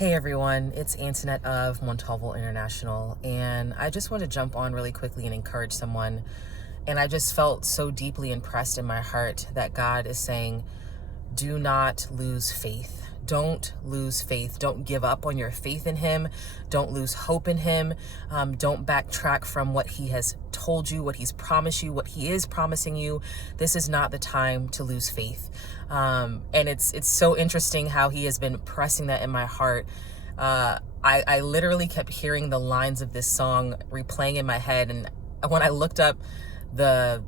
Hey everyone, it's Antoinette of Montalvo International, and I just want to jump on really quickly and encourage someone. And I just felt so deeply impressed in my heart that God is saying, do not lose faith. Don't lose faith. Don't give up on your faith in Him. Don't lose hope in Him. Don't backtrack from what He has told you, what He's promised you, what He is promising you. This is not the time to lose faith. And it's so interesting how He has been pressing that in my heart. I literally kept hearing the lines of this song replaying in my head. And when I looked up the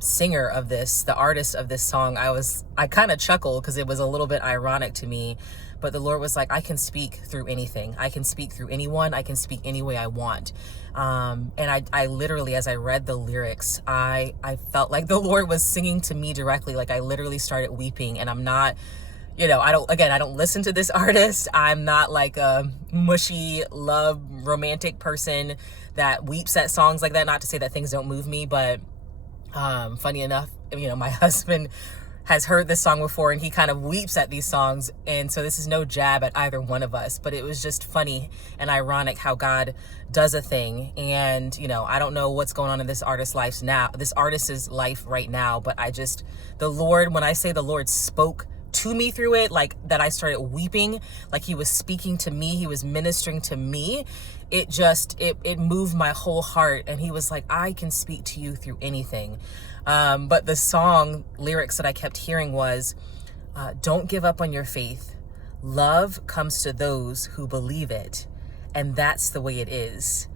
singer of this, the artist of this song, I kind of chuckled because it was a little bit ironic to me. But the Lord was like, I can speak through anything. I can speak through anyone. I can speak any way I want. And I literally, as I read the lyrics, I felt like the Lord was singing to me directly. Like I literally started weeping. And I'm not, I don't listen to this artist. I'm not like a mushy love romantic person that weeps at songs like that. Not to say that things don't move me, but funny enough, my husband has heard this song before and he kind of weeps at these songs. And so this is no jab at either one of us, but it was just funny and ironic how God does a thing. And, I don't know what's going on in this artist's life right now, but the Lord, when I say the Lord spoke to me through it, like that I started weeping, like He was speaking to me, He was ministering to me. It moved my whole heart. And He was like, I can speak to you through anything. But the song lyrics that I kept hearing was, don't give up on your faith. Love comes to those who believe it. And that's the way it is.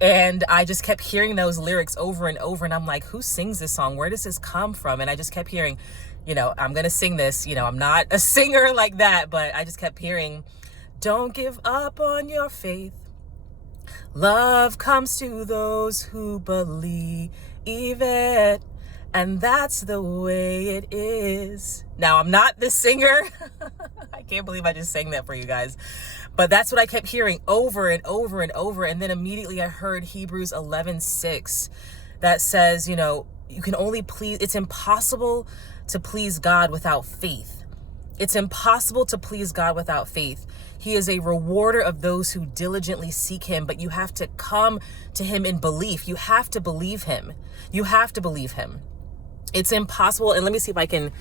And I just kept hearing those lyrics over and over. And I'm like, who sings this song? Where does this come from? And I just kept hearing, I'm going to sing this. I'm not a singer like that, but I just kept hearing, don't give up on your faith. Love comes to those who believe it. And that's the way it is. Now, I'm not the singer. I can't believe I just sang that for you guys. But that's what I kept hearing over and over and over. And then immediately I heard Hebrews 11:6 that says, you can only it's impossible to please God without faith. It's impossible to please God without faith. He is a rewarder of those who diligently seek Him, but you have to come to Him in belief. You have to believe Him. You have to believe Him. It's impossible. And let me see if I can,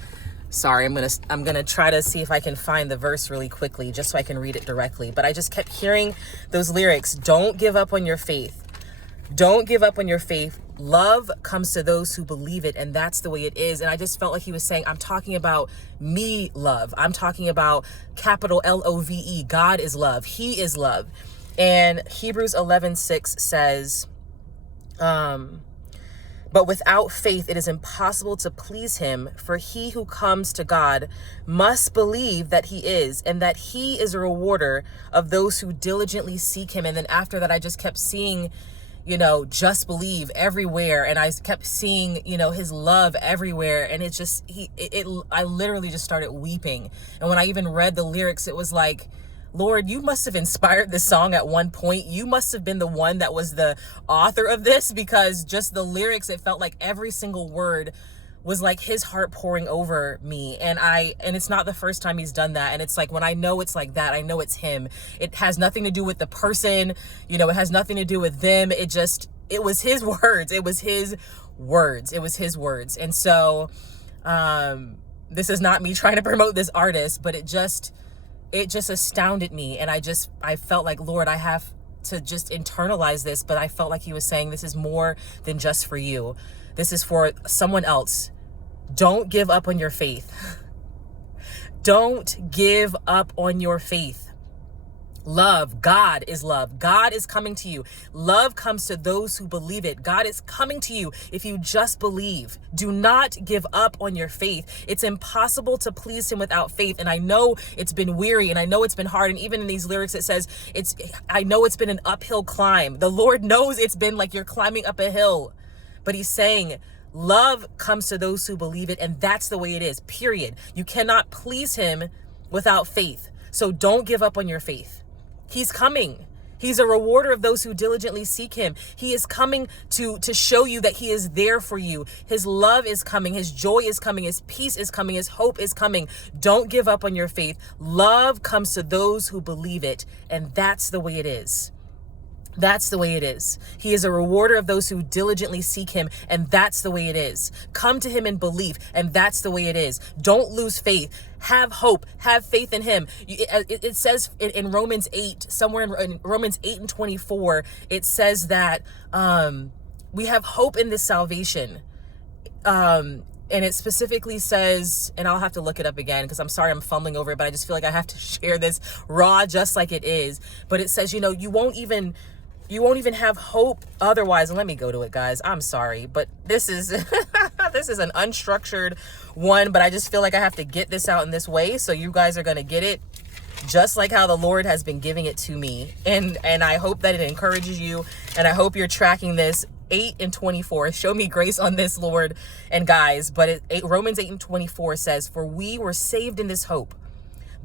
I'm going to try to see if I can find the verse really quickly just so I can read it directly. But I just kept hearing those lyrics. Don't give up on your faith. Don't give up on your faith. Love comes to those who believe it, and that's the way it is. And I just felt like He was saying, I'm talking about me, love. I'm talking about capital LOVE. God is love. He is love. And Hebrews 11:6 says, but without faith, it is impossible to please Him, for he who comes to God must believe that He is, and that He is a rewarder of those who diligently seek Him. And then after that, I just kept seeing, just believe everywhere. And I kept seeing, His love everywhere. And it just, I literally just started weeping. And when I even read the lyrics, it was like, Lord, you must have inspired this song at one point. You must have been the one that was the author of this, because just the lyrics, it felt like every single word was like His heart pouring over me. And it's not the first time He's done that. And it's like, when I know it's like that, I know it's Him. It has nothing to do with the person, it has nothing to do with them. It was His words. It was His words. It was His words. And so, this is not me trying to promote this artist, but it just astounded me. And I felt like, Lord, I have to just internalize this. But I felt like He was saying, this is more than just for you. This is for someone else. Don't give up on your faith. Don't give up on your faith. Love. God is love. God is coming to you. Love comes to those who believe it. God is coming to you if you just believe. Do not give up on your faith. It's impossible to please Him without faith. And I know it's been weary, and I know it's been hard. And even in these lyrics, it says, I know it's been an uphill climb. The Lord knows it's been like you're climbing up a hill. But He's saying, love comes to those who believe it. And that's the way it is, period. You cannot please Him without faith. So don't give up on your faith. He's coming. He's a rewarder of those who diligently seek him. He is coming to show you that he is there for you. His love is coming. His joy is coming. His peace is coming. His hope is coming. Don't give up on your faith. Love comes to those who believe it. And that's the way it is. That's the way it is. He is a rewarder of those who diligently seek him, and that's the way it is. Come to him in belief, and that's the way it is. Don't lose faith. Have hope. Have faith in him. It says in Romans 8, somewhere in Romans 8:24, it says that we have hope in this salvation. And it specifically says, and I'll have to look it up again because I'm sorry I'm fumbling over it, but I just feel like I have to share this raw just like it is. But it says, you won't even have hope otherwise. And let me go to it, guys. I'm sorry, but this is this is an unstructured one, but I just feel like I have to get this out in this way, so you guys are going to get it just like how the Lord has been giving it to me. And I hope that it encourages you, and I hope you're tracking this. 8:24. Show me grace on this, Lord and guys. But Romans 8:24 says, "For we were saved in this hope,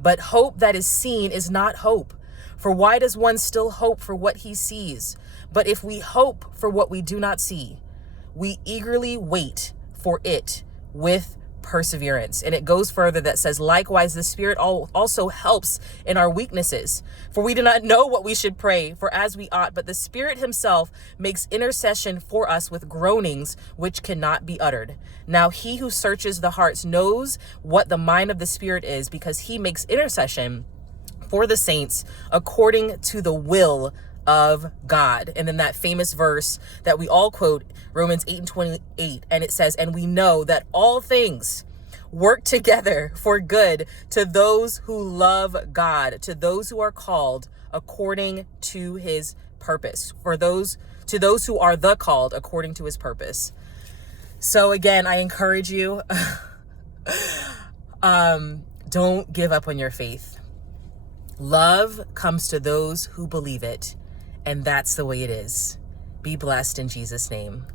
but hope that is seen is not hope. For why does one still hope for what he sees? But if we hope for what we do not see, we eagerly wait for it with perseverance." And it goes further that says, "Likewise, the Spirit also helps in our weaknesses. For we do not know what we should pray for as we ought, but the Spirit himself makes intercession for us with groanings which cannot be uttered. Now he who searches the hearts knows what the mind of the Spirit is, because he makes intercession for the saints according to the will of God." And then that famous verse that we all quote, Romans 8:28, and it says, "And we know that all things work together for good to those who love God, to those who are called according to his purpose." To those who are the called according to his purpose. So again, I encourage you, don't give up on your faith. Love comes to those who believe it, and that's the way it is. Be blessed in Jesus' name.